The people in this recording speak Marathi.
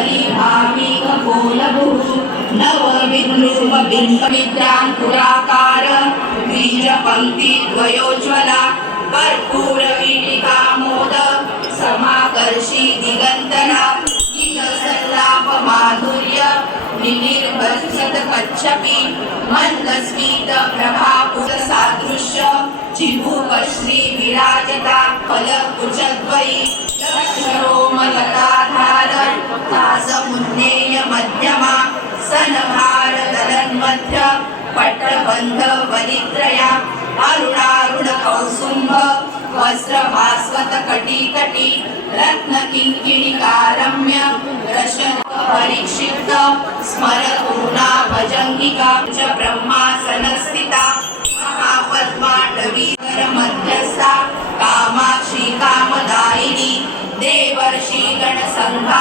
परिभाविक कोलभुः नव विद्रुम बिंब विद्यांकुराकार बीजपंक्ति द्वयोज्ज्वला कर्पूर वीटिका मोद समाकर्षी दिगंतना गीतसल्लाप माधुर्य निनिर्भत्सत कच्छपि मंदस्मित प्रभापुर सादृश्य चिबुक श्री विराजता फलकुचद्वयी लक्षरोमलताधार तासमुन्नेय मध्यमा सनभार दलन्मध्य पट्टबंध वलित्रया अरुणारुण कौसुंभ वस्त्र भास्वत कटी रत्न किंकिणिकारम्य रशन परीक्षित स्मरतूना भजंगिका च ब्रह्मासन स्थिता महापद्माटवी मध्यस्था कामाक्षी कामदायिनी देवर्षि गण संघा